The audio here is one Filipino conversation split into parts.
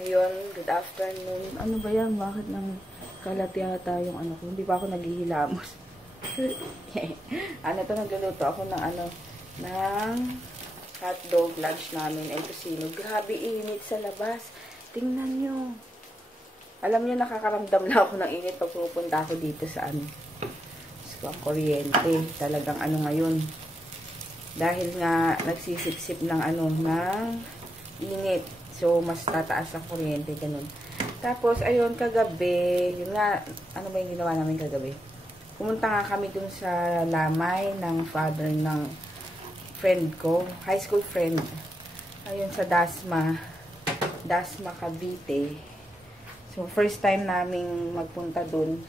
Ayun, good afternoon. Ano ba yan? Bakit nang kalat yata yung ano ko? Hindi ba ako naghihilamos? Ano to, nagluluto ako ng ng hotdog lunch namin. Ito sino. Grabe init sa labas. Tingnan nyo. Alam nyo, nakakaramdam lang ako ng init pag pupunta ako dito sa ang kuryente. Talagang ngayon. Dahil nga nagsisip-sip ng ng init. So, mas tataas ang kuryente, ganun. Tapos, ayun, kagabi, yun nga, ano ba yung ginawa namin kagabi? Pumunta nga kami dun sa lamay ng father ng friend ko, high school friend. Ayun, sa Dasma Cavite. So, first time naming magpunta dun.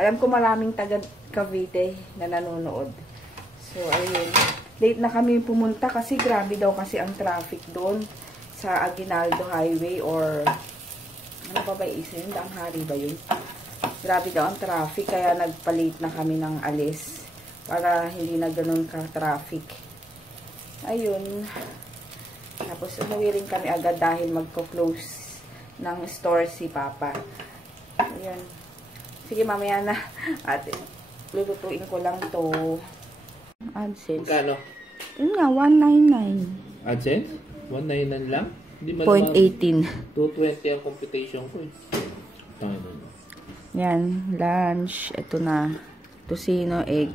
Alam ko maraming taga Cavite na nanonood. So, ayun. Late na kami pumunta kasi grabe daw kasi ang traffic doon sa Aguinaldo Highway or ano pa ba isa yun? Daang Hari ba yun? Grabe daw ang traffic kaya nagpalit na kami ng alis para hindi na ganun ka-traffic. Ayun. Tapos umuwi rin kami agad dahil magko-close ng store si Papa. Ayun. Sige, mamaya na. At lulutuin ko lang to. AdSense. Kano? Yun nga, 199. AdSense? 199 lang? Hindi man 0.18. 220 ang computation ko eh. Tangin. Yan, lunch. Ito na. Tocino, egg.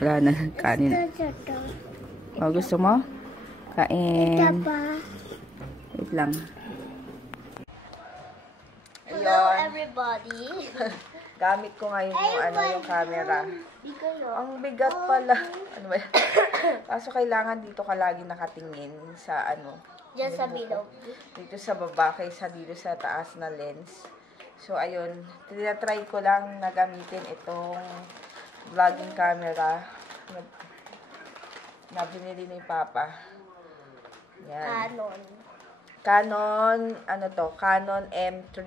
Wala na, kanin. O, gusto mo? Kain. Wait lang. Hello everybody. Gamit ko ngayon yung camera. Ang bigat pala. Ano ba yan? Kaso kailangan dito ka lagi nakatingin sa Diyan sa bilog. Dito sa baba kaysa dito sa taas na lens. So, ayun. Tinatry ko lang na gamitin itong vlogging camera na binili ni Papa. Yan. Canon, Canon M3.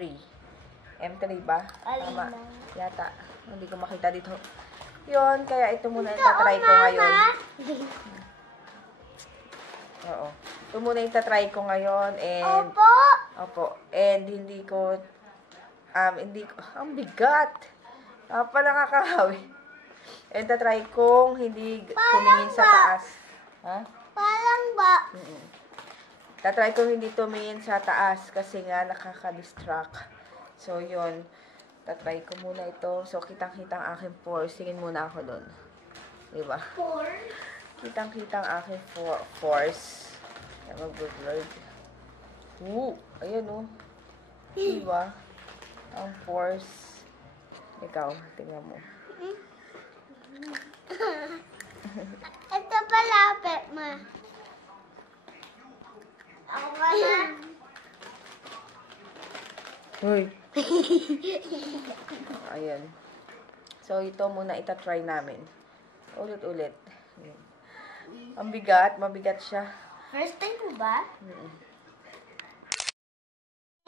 M3 ba? Tama. Yata. Hindi ko makita dito. Yun, kaya ito muna itatry ko ngayon. Oo. Ito muna itatry ko ngayon. And, Opo. And hindi ko, ang bigat. Pa nakakahawi. And tatry kong hindi tumingin sa taas. Ha? Parang ba? Tatry kong hindi tumingin sa taas kasi nga nakaka-distract. So, yun. Tatry ko muna ito. So, kitang-kita ang aking pores. Tingin muna ako doon. Diba? Pores? Kitang-kita ang aking pores. Kaya mag-blurred. Ayan o. Diba? Ang pores. Ikaw, tingnan mo. Ito palapit mo. Ako nga na. Hoy. Ayan. So, ito muna itatry namin. Ulit-ulit. Ang bigat. Mabigat siya. First time mo ba?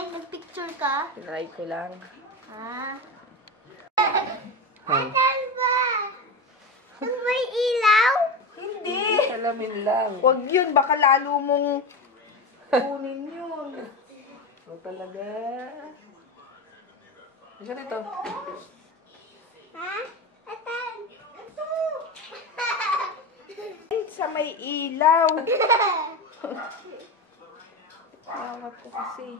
Nag-picture ka? Tinry ko lang. Atal ba? May ilaw? Hindi. Salamin lang. Huwag yun. Baka lalo mong kunin yun. Huwag talaga. Isa dito. Ha? Atal. Ito. Sa may ilaw. Tawag ko kasi.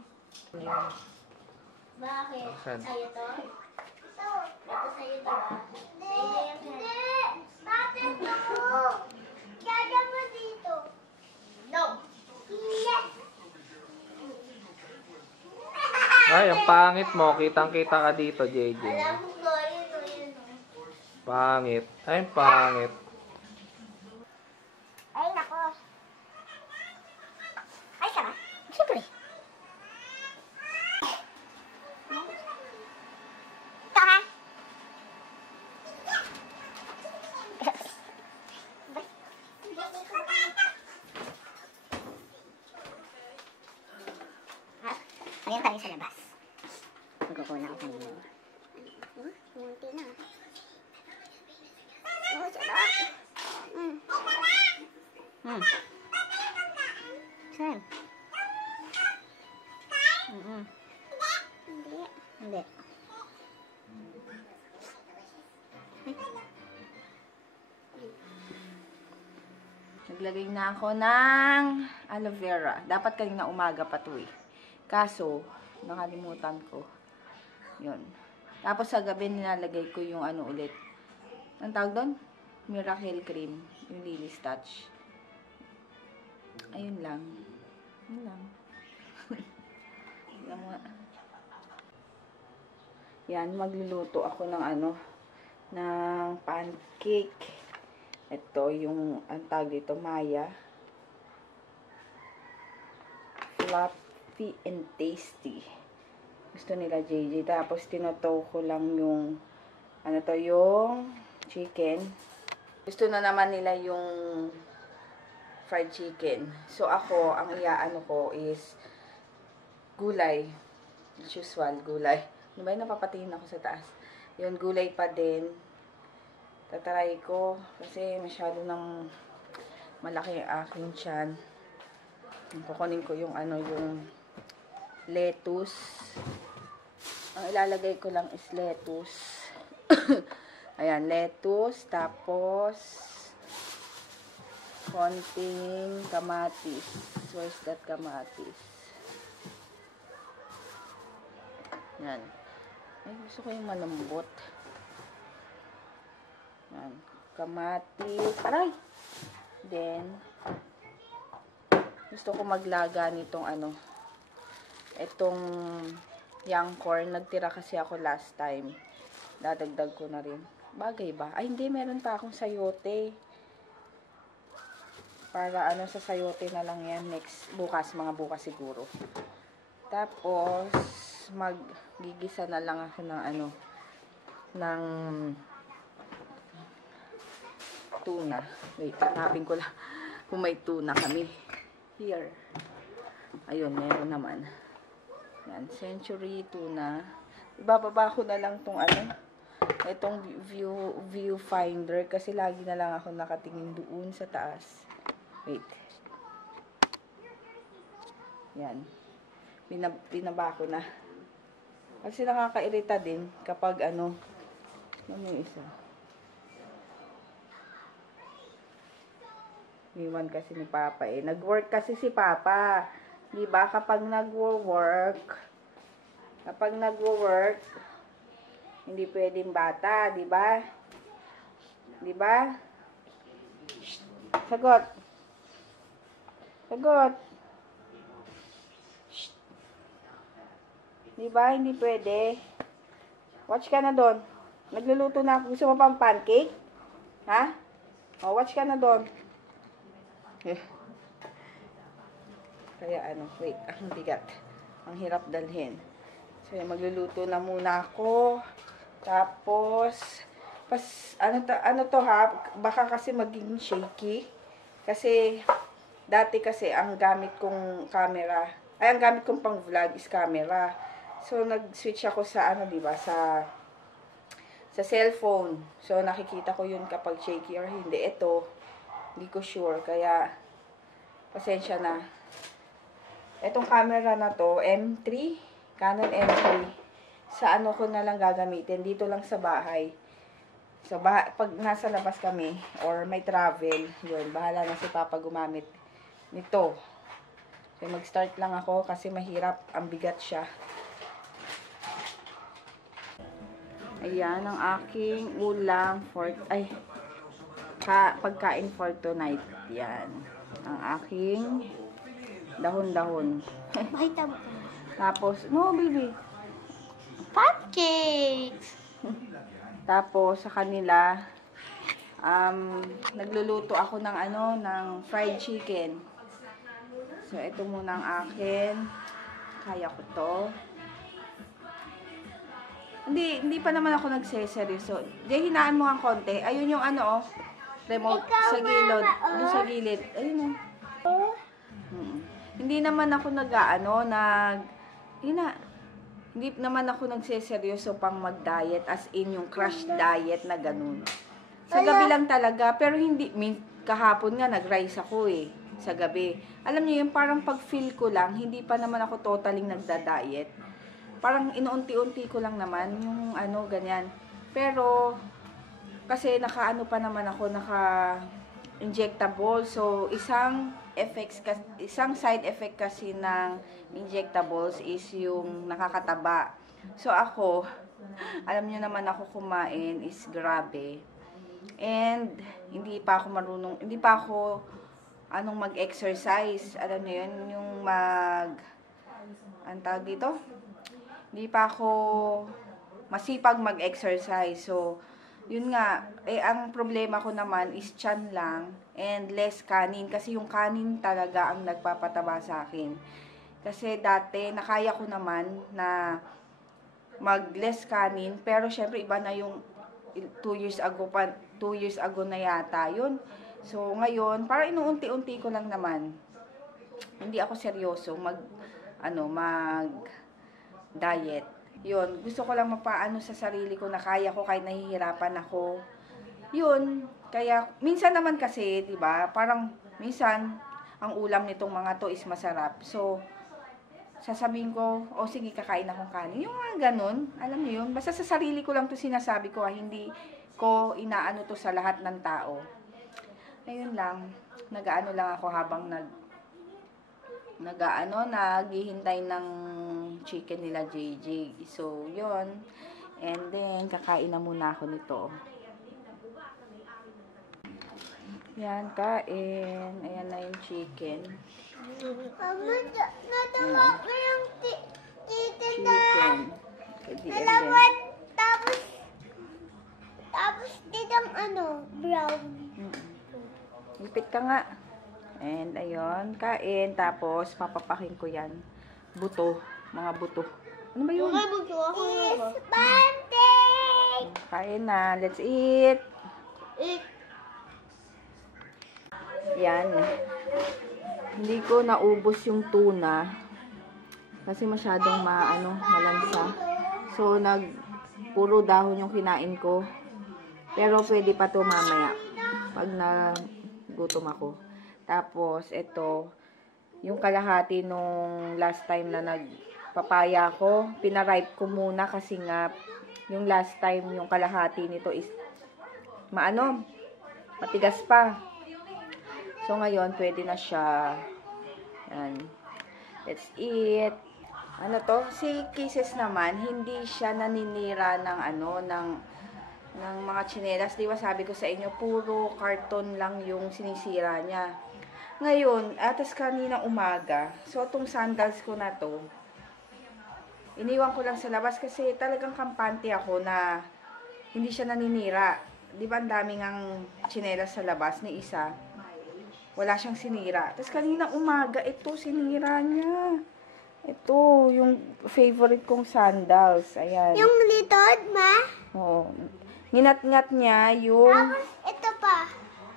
Bakit? Saan? Sa'yo to? Ito. Ito sa'yo, diba? Hindi. Bakit ako? Gagawin mo dito. No. Yes. Ay, ang pangit mo. Kitang-kita ka dito, JJ. Alam mo ko, yun. Pangit. Ay, pangit. Ay, nako. Ay, sarap. Siyempre. Ito, ha? Ayan tayo sa labas. Magkukunan ko kanina. Munti na. Oh, sarap. Saan? Naglagay na ako ng aloe vera. Dapat kanina umaga pa to eh. Kaso, nakalimutan ko. Yun. Tapos sa gabi nilalagay ko yung ano ulit. Ang tawag doon? Miracle Cream. Yung Lily's Touch. Ayun lang. Ayun lang. Yan mo. Yan, magluluto ako ng ano, ng pancake. Ito yung, ang tawag dito, Maya. Fluffy and tasty. Gusto nila JJ. Tapos tinoto ko lang yung, ano to, yung chicken. Gusto na naman nila yung fried chicken. So ako, ang iaano ko is gulay. As usual, gulay. Ano ba yung napapatingin ako sa taas? Yun, gulay pa din. Tatry ko kasi masyado nang malaki ang aking tiyan. Kukunin ko yung ano, yung lettuce. Ang ilalagay ko lang is lettuce. Ayan, lettuce. Tapos konting kamatis. Where's that kamatis? Yan. Ay, gusto ko yung malambot. Yan. Kamatis. Aray! Then, gusto ko maglaga nitong ano, itong young corn. Nagtira kasi ako last time. Dadagdag ko na rin. Bagay ba? Ay, hindi. Meron pa akong sayote. Para ano, sa sayote na lang yan. Next, bukas. Mga bukas siguro. Tapos, maggigisa na lang ako ng ano, ng tuna. Wait, hanapin ko lang kung may tuna kami. Here. Ayun, meron naman. Yan, Century tuna. Ibababa ko na lang tong ano, itong viewfinder kasi lagi na lang ako nakatingin doon sa taas. Wait. Yan. Binaba ko na. Kasi nakakairita din kapag ano yung isa. Iwan kasi ni Papa eh. Nag-work kasi si Papa. Diba? Kapag nag-work, hindi pwedeng bata. Diba? Diba? Sagot. Sagot. Diba? Hindi pwede. Watch ka na doon. Nagluluto na ako. Gusto mo pang pancake? Ha? O, watch ka na doon. Kaya ano, wait, ang bigat. Ang hirap dalhin. So, magluluto na muna ako. Tapos, ano to ha, baka kasi magiging shaky. Kasi, dati kasi, ang gamit kong camera, ay, ang gamit kong pang vlog is camera. So, nag-switch ako sa, ano, diba, sa cellphone. So, nakikita ko yun kapag shaky or hindi. Ito, hindi ko sure, kaya pasensya na. Etong camera na to, M3, Canon M3. Sa ano ko na lang gagamitin, dito lang sa bahay. So, pag nasa labas kami, or may travel, yun, bahala na si Papa gumamit nito. So, mag-start lang ako kasi mahirap, ang bigat siya. Ayan, ang aking ulam for, pagkain for tonight. Yan. Ang aking dahon-dahon. Makita mo. Tapos, no, baby. Pancakes! Tapos, sa kanila, nagluluto ako ng ano, ng fried chicken. So, ito muna ang akin. Kaya ko to. Hindi pa naman ako nagseseryoso. Diyan, hinaan mo ang konti. Ayun yung ano, remote sa gilid. Doon sa gilid. Ayun o. Hindi naman ako hindi naman ako nagseseryoso pang mag-diet. As in, yung crash diet na ganun. Sa gabi lang talaga. Pero hindi, kahapon nga, nag-rise ako eh. Sa gabi. Alam niyo yung parang pag-feel ko lang, hindi pa naman ako totaling nagda-diet. Parang inuunti-unti ko lang naman yung ano, ganyan. Pero, kasi nakaano pa naman ako, injectable. So, isang side effect kasi ng injectables is yung nakakataba. So, ako, alam niyo naman ako kumain is grabe. And, hindi pa ako mag-exercise. Alam niyo yun, yung ang tawag dito? Hindi pa ako masipag mag-exercise. So, yun nga, ang problema ko naman is tiyan lang and less kanin. Kasi yung kanin talaga ang nagpapataba sa akin. Kasi dati, nakaya ko naman na mag-less kanin. Pero, syempre, iba na yung 2 years ago na yata yun. So, ngayon, parang inuunti-unti ko lang naman. Hindi ako seryoso mag-diet. Yun, gusto ko lang mapaano sa sarili ko na kaya ko kahit nahihirapan ako. Yun, kaya, minsan naman kasi, diba, parang, minsan, ang ulam nitong mga to is masarap. So, sasabihin ko, sige, kakain akong kanin. Yung mga ganun, alam niyo yun, basta sa sarili ko lang to sinasabi ko, hindi ko inaano to sa lahat ng tao. Ayun lang, nag-aano lang ako habang naghihintay ng chicken nila JJ. So, yun. And then, kakain na muna ako nito. Yan, kain. Ayan na yung chicken. Mama, natawa ko yung chicken na Chicken. nalaman. Tapos ditang brown. Lipit ka nga. And, ayun, kain. Tapos, papapakin ko yan. Buto. Mga buto. Ano ba yun? Is pancake! Kain na. Let's eat. Yan. Hindi ko naubos yung tuna. Kasi masyadong malansa. So, puro dahon yung kinain ko. Pero, pwede pa to mamaya. Pag nagutom ako. Tapos, ito, yung kalahati nung last time na nagpapaya ko, pinaripe ko muna kasi nga, yung last time, yung kalahati nito is, matigas pa. So, ngayon, pwede na siya. Yan. Let's eat. Ano to? Si Kisses naman, hindi siya naninira ng mga tsinelas. Di ba sabi ko sa inyo, puro karton lang yung sinisira niya. Ngayon, atas kanina umaga, so itong sandals ko na to, iniwan ko lang sa labas kasi talagang kampante ako na hindi siya naninira. Di ba ang daming ang tsinelas sa labas ni isa? Wala siyang sinira. Tapos kanina umaga, ito sinira niya. Ito, yung favorite kong sandals. Ayan. Yung litod, ma? Oo. Nginat-ngat niya yung... Tapos ito pa.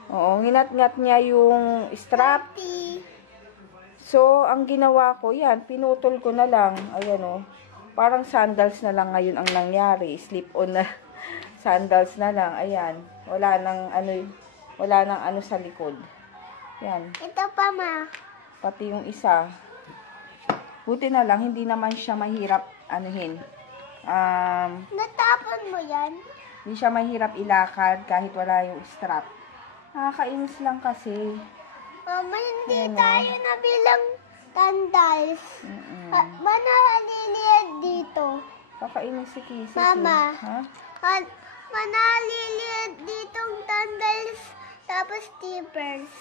Oo, nginat-ngat niya yung strap. So, ang ginawa ko, yan, pinutol ko na lang. Ayan o. Parang sandals na lang ngayon ang nangyari. Slip-on na sandals na lang. Ayan. Wala nang ano sa likod. Yan. Ito pa, ma. Pati yung isa. Buti na lang, hindi naman siya mahirap anuhin. Natapon mo yan? Hindi siya mahirap ilakad kahit wala yung strap. Nakakainis lang kasi. Mama, hindi Ayan, tayo nabilang sandals. Manaliliad dito. Kakainis si Kisses. Mama. Ha? Manaliliad ditong sandals. Tapos slippers.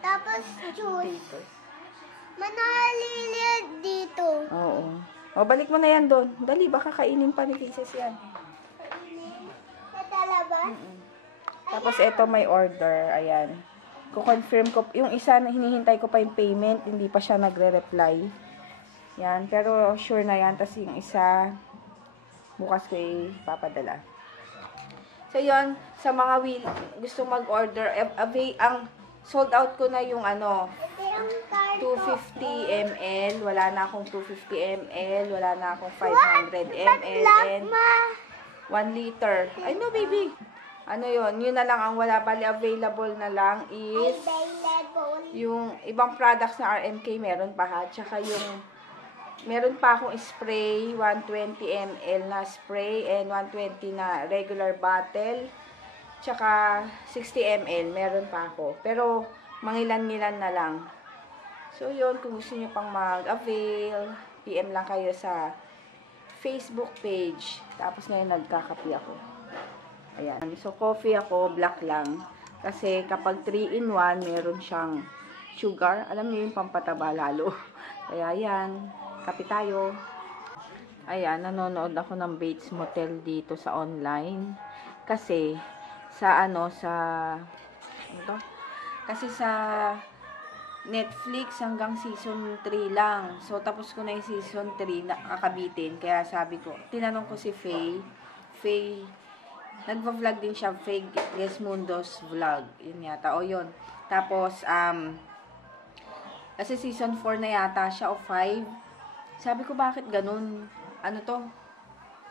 Tapos shoes. Manaliliad dito. Oo. O, balik mo na yan doon. Dali, baka kainin pa ni Kisses yan. Natalabas? Tapos, ito may order. Ayan. Ko-confirm ko. Yung isa, hinihintay ko pa yung payment. Hindi pa siya nagre-reply. Yan. Pero, sure na yan. Tapos, yung isa, bukas ko ipapadala. So, yun. Sa mga gusto mag-order, ang sold out ko na yung Ito yung carton. 250 ml. Wala na akong 250 ml. Wala na akong 500 ml. And 1 liter. Ay, no, baby. Ano yun? Yun na lang ang wala. Bali, available na lang is yung ibang products na RMK meron pa ha. Tsaka yung meron pa akong spray, 120 ml na spray and 120 na regular bottle. tsaka 60 ml, meron pa ako. Pero, mangilan-ngilan na lang. So, yun, kung gusto nyo pang mag-avail, PM lang kayo sa Facebook page. Tapos ngayon, nagkakape ako. Ayan. So, coffee ako, black lang. Kasi, kapag 3-in-1, meron siyang sugar. Alam niyo yung pampataba lalo. Kaya, ayan. Kape tayo. Ayan, nanonood ako ng Bates Motel dito sa online. Kasi, ano to? Kasi sa Netflix hanggang season 3 lang. So, tapos ko na yung season 3 nakakabitin. Kaya sabi ko, tinanong ko si Faye. Faye, nagva-vlog din siya. Faye Gesmundo's vlog. Yun yata. O, yun. Tapos, kasi season 4 na yata siya o 5. Sabi ko, bakit ganun? Ano to?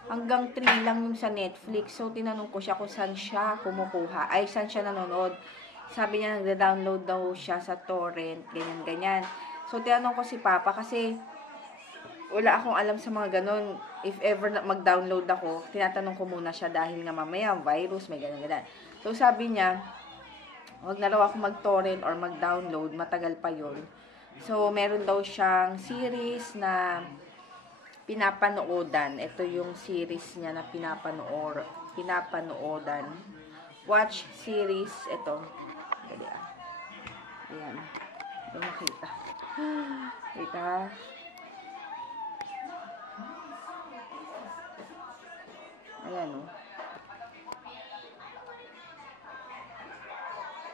Hanggang 3 lang yung sa Netflix. So, tinanong ko siya kung saan siya kumukuha. Ay, saan siya nanonood. Sabi niya, nagda-download daw siya sa torrent. Ganyan-ganyan. So, tinanong ko si Papa kasi wala akong alam sa mga ganun. If ever mag-download ako, tinatanong ko muna siya dahil nga mamaya, virus, may ganyan-ganyan. So, sabi niya, wag na raw ako mag-torrent or mag-download. Matagal pa yun. So, meron daw siyang series na pinapanoodan. Ito yung series niya na pinapanoodan. Watch series. Ito. Ayan. Ito makita. Kita. Ayan o.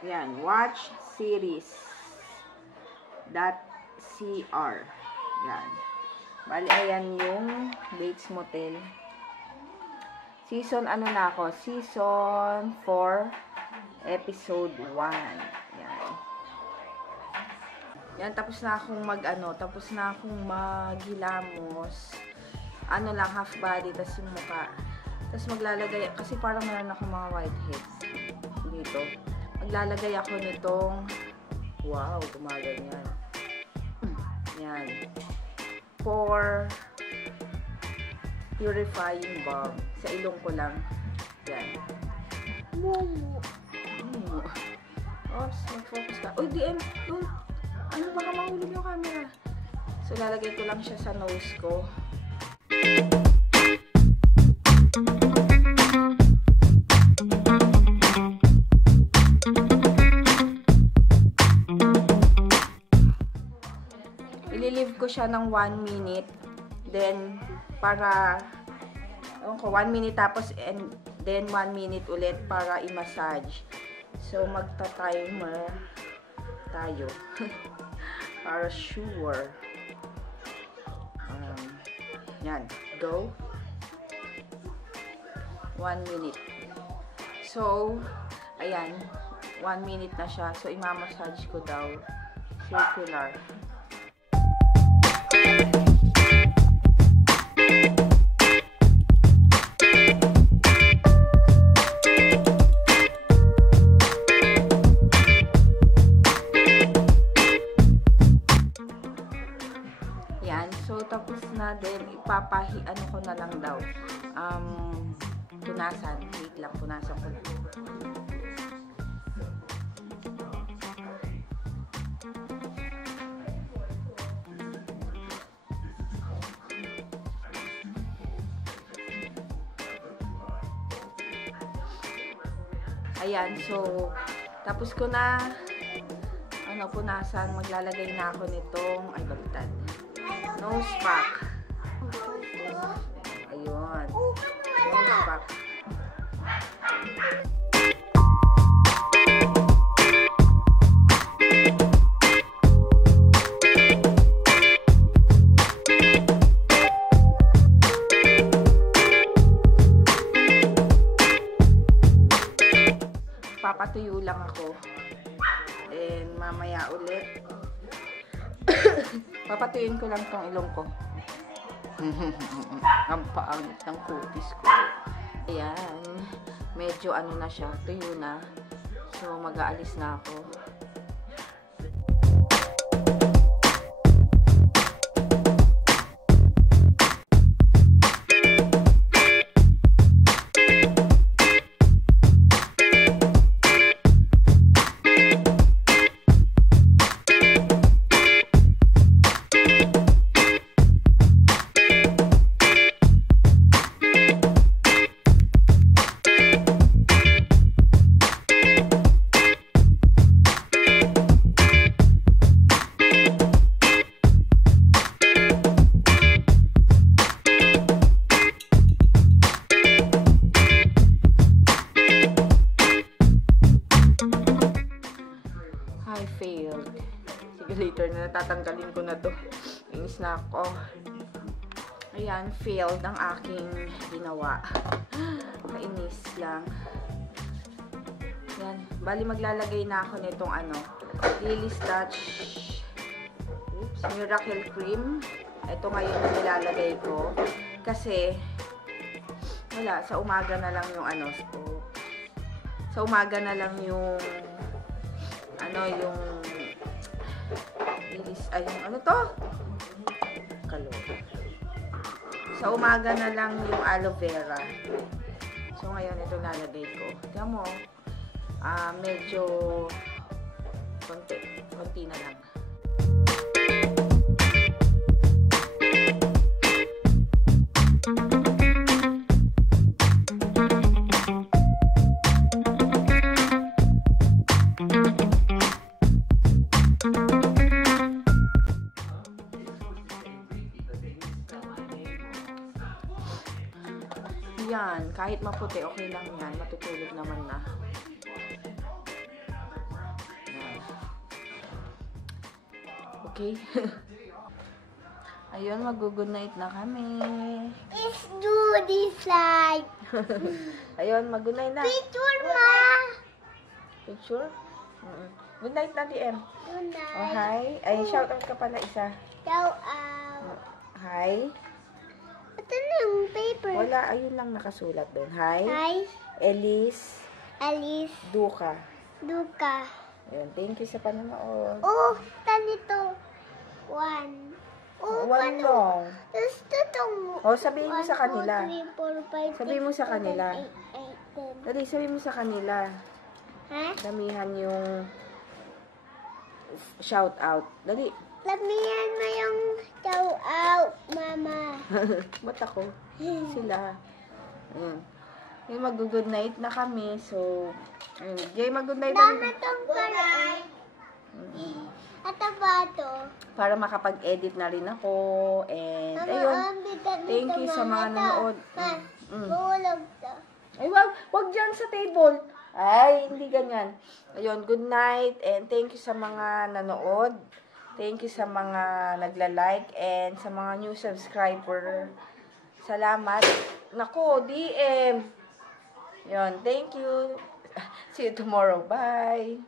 Ayan. Watch series. .cr. Ayan. Bali, ayan yung Bates Motel. Season, ano na ako? Season 4, episode 1. Yan. Yan, tapos na akong tapos na akong maghilamos. Ano lang, half body, tapos yung mukha. Tapos maglalagay, kasi parang meron akong mga whiteheads dito. Maglalagay ako nitong, wow, gumaganyan. Yan. For purifying balm. Sa ilong ko lang. Yan. Oops, mag-focus ka. Uy, DM! Ano, baka mahulog yung camera. So, lalagay ko lang siya sa nose ko. Ililive ko siya ng 1 minute. Then, para 1 minute tapos and then 1 minute ulit para i-massage. So, magta-timer tayo. Para sure. Yan. Go. 1 minute. So, ayan. 1 minute na siya. So, i-massage ko daw. Circular. Yan. So, tapos na din. Ano ko na lang daw. Punasan. Wait lang. Punasan ko lang. Ayan, so, tapos ko na, punasan, maglalagay na ako nitong, baliktad, nose pack. Ayun, nose pack. Papatuyo lang ako. And mamaya ulit. Papatuyuin ko lang tong ilong ko. Ang paangit ng kutis ko. Ayan. Medyo na siya. Tuyo na. So, mag-aalis na ako. tatanggalin ko na to. Inis na ako. Ayan, failed ang aking ginawa. Kainis lang. Yan. Bali, maglalagay na ako nitong Lily's Touch Miracle Cream. Ito ngayon ang nilalagay ko. Kasi, wala. Sa umaga na lang yung sa umaga na lang yung yung Lily's, sa umaga na lang yung aloe vera. So, ngayon ito lalagay ko. Tignan mo, medyo konti na lang. Yan, kahit maputi, okay lang yan. Matutulog naman na. Okay. Ayun, mag-good night na kami. Let's do this slide. Ayun, mag-good night na. Picture, ma. Picture? Good night na, DM. Good night. Oh, hi. Ay, shout out ka pala isa. Shout out. Hi. Ito na yung paper. Wala, ayun lang nakasulat doon. Hi. Hi. Alice. Alice. Duka. Duka. Ayun, thank you sa panonood. Oh, tanito. One. Oh, One long. Tapos itong... Oh, sabihin mo sa kanila. 1, 2, 3, 4, 5, Sabihin mo sa kanila. 8, 10. Dali, sabihin mo sa kanila. Ha? Damihan yung shout out. Dali. Lamihan mo yung shout out, mama. Ba't ako? Sila. Ayun. Yung mag-good night na kami. So, ayun. Jay, mag-good night na Dama tong karoon. At ba ito? para makapag-edit na rin ako. And, ayun. Thank you sa mga nanood. Bulog to. Ay, wag dyan sa table. Ay, hindi ganyan. Ayun, good night. And thank you sa mga nanood. Thank you sa mga nagla-like and sa mga new subscriber. Salamat. Nako, DM. Yun, thank you. See you tomorrow. Bye.